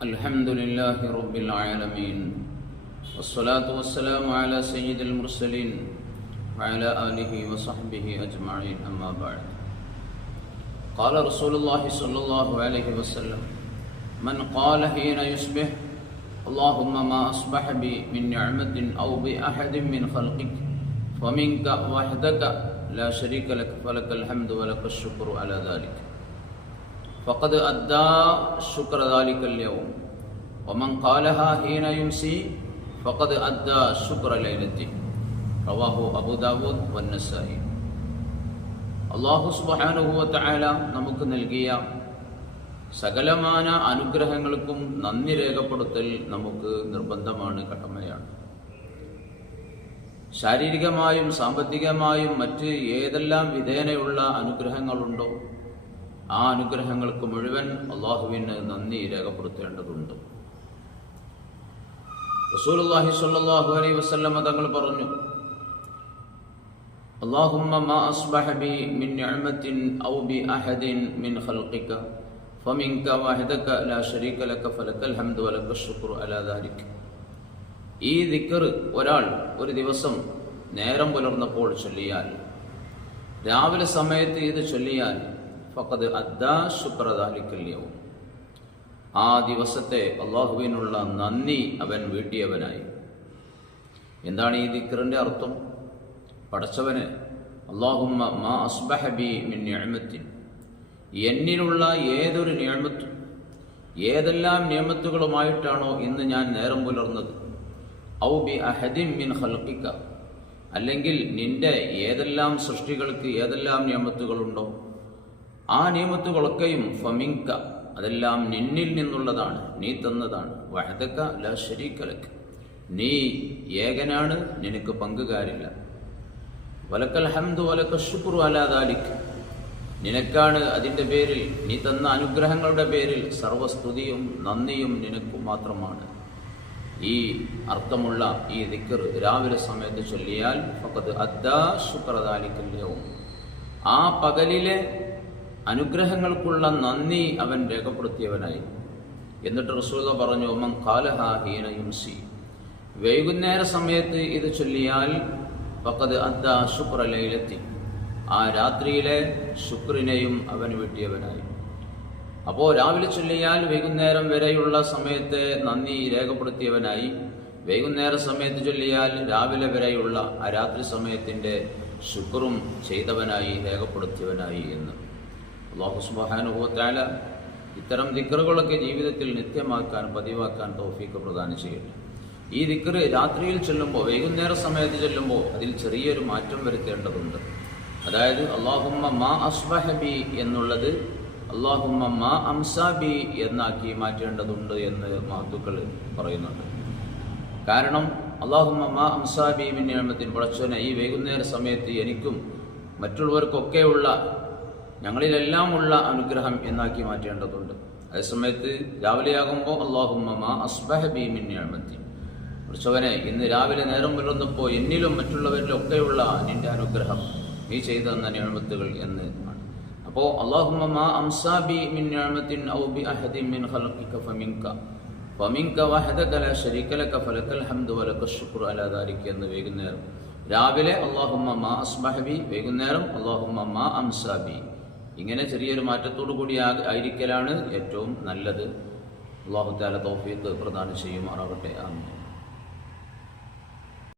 الحمد لله رب العالمين والصلاة والسلام على سيد المرسلين وعلى آله وصحبه أجمعين أما بعد قال رسول الله صلى الله عليه وسلم من قال حين يصبح اللهم ما أصبح بي من نعمة أو بأحد من خلقك فمنك وحدك لا شريك لك فلك الحمد ولك الشكر على ذلك فقد أدى شكر ذلك اليوم ومن قالها حين يمسي فقد أدى شكر ليلته رواه أبو داود والنسائي. അല്ലാഹു സുബ്ഹാനഹു വ തആല നമുക്ക് നൽകിയ സകലമാന അനുഗ്രഹങ്ങൾക്കും നന്ദി രേഖപ്പെടുത്തൽ നമുക്ക് നിർബന്ധമാണ്, കടമയാണ്. ശാരീരികമായും സാമ്പത്തികമായും മറ്റ് ഏതെല്ലാം വിധേനയുള്ള അനുഗ്രഹങ്ങളുണ്ടോ ആ അനുഗ്രഹങ്ങൾക്ക് മുഴുവൻ അള്ളാഹുവിന് നന്ദി രേഖപ്പെടുത്തേണ്ടതുണ്ട്. റസൂലുള്ളാഹി സ്വല്ലല്ലാഹു അലൈഹി വസല്ലം തങ്ങൾ പറഞ്ഞു, അല്ലാഹുമ്മ മാ അസ്ബഹ ബി മിൻ നിഅമത്തിൻ ഔ ബി അഹദിൻ മിൻ ഖൽഖിക ഫമിൻക വഹദക ലാ ശരീക ലക ഫലക്കൽ ഹംദു വലക ശുക്രു അലാ ദാലിക്. ഈ ദിക്ർ ഒരാൾ ഒരു ദിവസം നേരം പുലർന്നപ്പോൾ ചൊല്ലിയാൽ, രാവിലെ സമയത്ത് ഇത് ചൊല്ലിയാൽ ഫഖദ് അദ്ദാ ശുക്ര ദാലിക്കൽ യൗം, ആ ദിവസത്തെ അള്ളാഹുവിനുള്ള നന്ദി അവൻ വീട്ടിയവനായി. എന്താണ് ഈ ദിക്റിന്റെ അർത്ഥം? പടച്ചവന് അല്ലാഹുമ്മ മാ അസ്ബഹ ബി മിൻ നിഅമത്തിൻ, എന്നിലുള്ള ഏതൊരു നിഅമത്തും, ഏതെല്ലാം നിഅമത്തുകളുമായിട്ടാണോ ഇന്ന് ഞാൻ നേരം പുലർന്നത്, ഔ ബി അഹദിൻ മിൻ ഖൽഖിക, അല്ലെങ്കിൽ നിന്റെ ഏതെല്ലാം സൃഷ്ടികൾക്ക് ഏതെല്ലാം നിഅമത്തുകളുണ്ടോ ആ നിയമത്തുകളൊക്കെയും ഫമിൻക, അതെല്ലാം നിന്നിൽ നിന്നുള്ളതാണ്, നീ തന്നതാണ്. വഹദക ലാ ശരീക ലക, നീ ഏകനാണ്, നിനക്ക് പങ്കുകാരില്ല. വലക്കൽ ഹംദു വലക ശുക്രു അലാ ദാലിക്, നിനക്കാണ് അതിൻ്റെ പേരിൽ, നീ തന്ന അനുഗ്രഹങ്ങളുടെ പേരിൽ സർവസ്തുതിയും നന്ദിയും നിനക്ക് മാത്രമാണ്. ഈ അർത്ഥമുള്ള ഈ ദിക്ർ രാവിലെ സമയത്ത് ചൊല്ലിയാൽ ഫഖദ് അദ്ദാ ശുക്ര ദാലിക്കൽ യൗം, ആ പകലിലെ അനുഗ്രഹങ്ങൾക്കുള്ള നന്ദി അവൻ രേഖപ്പെടുത്തിയവനായി. എന്നിട്ട് റസൂലുള്ളാഹി പറഞ്ഞു, മൻ ഖാലഹാ ഹീന യുംസി, വൈകുന്നേര സമയത്ത് ഇത് ചൊല്ലിയാൽ ഫഖദ് അദ്ദാ ശുക്ര ലൈലത്തി, ആ രാത്രിയിലെ ശുക്രിനെയും അവൻ വീട്ടിയവനായി. അപ്പോൾ രാവിലെ ചൊല്ലിയാൽ വൈകുന്നേരം വരെയുള്ള സമയത്തെ നന്ദി രേഖപ്പെടുത്തിയവനായി, വൈകുന്നേര സമയത്ത് ചൊല്ലിയാൽ രാവിലെ വരെയുള്ള ആ രാത്രി സമയത്തിൻ്റെ ശുക്രും ചെയ്തവനായി, രേഖപ്പെടുത്തിയവനായി എന്ന്. അല്ലാഹു സുബ്ഹാനഹു വ തആല ഇത്തരം ദിക്റുകളൊക്കെ ജീവിതത്തിൽ നിത്യമാക്കാൻ, പതിവാക്കാൻ തൗഫീഖ് പ്രദാനം ചെയ്യട്ടെ. ഈ ദിക്ർ രാത്രിയിൽ ചൊല്ലുമ്പോൾ, വൈകുന്നേര സമയത്ത് ചൊല്ലുമ്പോൾ അതിൽ ചെറിയൊരു മാറ്റം വരുത്തേണ്ടതുണ്ട്. അതായത് അല്ലാഹുമ്മ മാ അസ്ബഹ ബി എന്നുള്ളത് അല്ലാഹുമ്മ മാ അംസാ ബി എന്നാക്കി മാറ്റേണ്ടതുണ്ട് എന്ന് മഹത്തുക്കൾ പറയുന്നുണ്ട്. കാരണം അല്ലാഹുമ്മ മാ അംസാ ബി മിൻ നിഅമത്തിൻ, പടച്ചോനെ ഈ വൈകുന്നേര സമയത്ത് എനിക്കും മറ്റുള്ളവർക്കൊക്കെയുള്ള, ഞങ്ങളിലെല്ലാം ഉള്ള അനുഗ്രഹം എന്നാക്കി മാറ്റേണ്ടതുണ്ട്. അതേസമയത്ത് രാവിലെയാകുമ്പോൾ അല്ലാഹുമ്മ മാ അസ്ബഹ ബി മിൻ നിഅമത്തിൻ, പടച്ചവനെ ഇന്ന് രാവിലെ നേരം പുലർന്നപ്പോൾ എന്നിലും മറ്റുള്ളവരിലും ഒക്കെയുള്ള നിന്റെ അനുഗ്രഹം, നീ ചെയ്തു തന്ന നിഅമത്തുകൾ എന്ന് ആണ്. അപ്പോൾ അല്ലാഹുമ്മ മാ അംസാ ബി മിൻ നിഅമത്തിൻ ഔ ബി അഹദിൻ മിൻ ഖൽഖിക ഫമിൻക വഹദക ലാ ശരീക ലക ഫലക്കൽ ഹംദു വലക ശുക്രു അലാ ദാലിക എന്ന് വൈകുന്നേരം, രാവിലെ അല്ലാഹുമ്മ മാ അസ്ബഹ ബി, വൈകുന്നേരം അല്ലാഹുമ്മ മാ അംസാ ബി. ഇങ്ങനെ ചെറിയൊരു മാറ്റത്തോടു കൂടി ആയിരിക്കലാണ് ഏറ്റവും നല്ലത്. അല്ലാഹു തആല തൗഫീഖ് പ്രദാനം ചെയ്യുമാറാകട്ടെ. ആമീൻ.